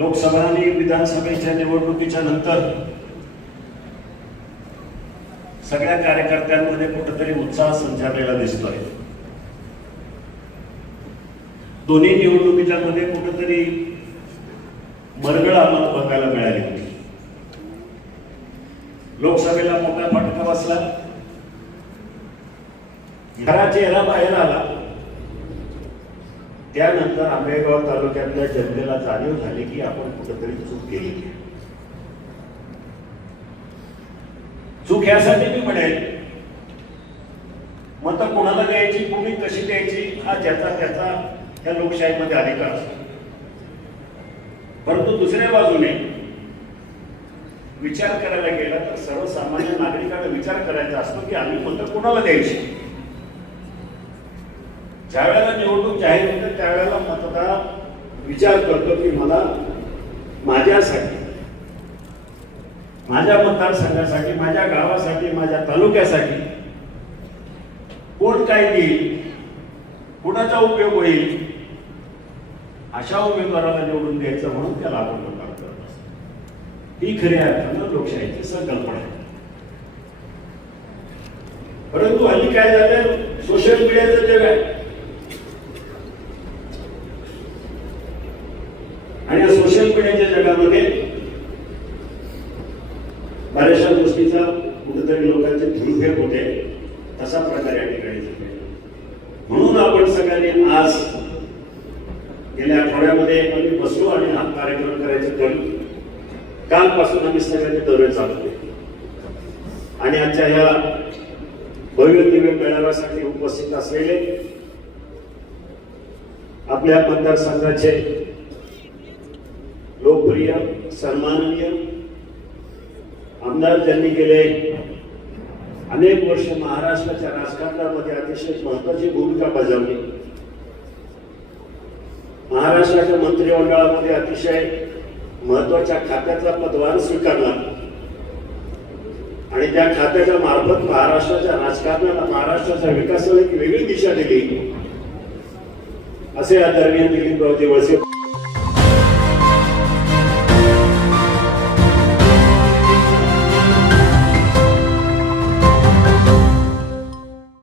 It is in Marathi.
लोकसभा आणि विधानसभेच्या निवडणुकीच्या नंतर सगळ्या कार्यकर्त्यांमध्ये कुठेतरी उत्साह संचारलेला दिसतोय. दोन्ही निवडणुकीच्या मध्ये कुठेतरी मरगळ आम्हाला बघायला मिळाली. होती लोकसभेला मोठा फटका बसला. घरा चेहरा बाहेर आला. त्यानंतर आंबेगाव तालुक्यातल्या जनतेला जाणीव झाली की आपण कुठेतरी चूक केली. चूक यासाठी मी म्हणेल मत कोणाला द्यायची कोणी कशी द्यायची हा ज्याचा त्याचा त्या लोकशाहीमध्ये अधिकार असतो. परंतु दुसऱ्या बाजूने विचार करायला गेला तर सर्वसामान्य नागरिकांना विचार करायचा असतो की आम्ही मतं कोणाला द्यायची? ज्या वेळेला निवडणूक जाहीर होते त्यावेळेला मतदार विचार करतो की मला माझ्यासाठी माझ्या मतदारसंघासाठी माझ्या गावासाठी माझ्या तालुक्यासाठी कोण काय देईल कुणाचा उपयोग होईल अशा उमेदवाराला निवडून द्यायचं म्हणून त्याला आपण मतदान करत असतो ही खऱ्या अर्थानं लोकशाहीची संकल्पना आहे. परंतु हल्ली काय झालं सोशल मीडियाचं जग आहे. आणि या सोशल मीडियाच्या जगामध्ये बऱ्याचशा गोष्टीचा कुठेतरी लोकांचे दुरुपयोग होते. तसा प्रकार या ठिकाणी झाले. म्हणून आपण सगळ्यांनी आज गेल्या आठवड्यामध्ये आम्ही बसलो आणि हा कार्यक्रम करायचं ठरलो. कालपासून आम्ही सगळ्यांनी दौरे चालवले आणि आजच्या या भव्य दिव्य मेळाव्यासाठी उपस्थित असलेले आपल्या मतदारसंघाचे लोकप्रिय सन्माननीय आमदार ज्यांनी गेले अनेक वर्ष महाराष्ट्राच्या राजकारणामध्ये अतिशय महत्वाची भूमिका बजावली. महाराष्ट्राच्या मंत्रिमंडळामध्ये अतिशय महत्त्वाच्या खात्यातला पदभार स्वीकारला. आणि त्या खात्याच्या मार्फत महाराष्ट्राच्या राजकारणाला महाराष्ट्राच्या विकासाला एक वेगळी दिशा दिली. असे आदरणीय दिलीपरावजी वळसे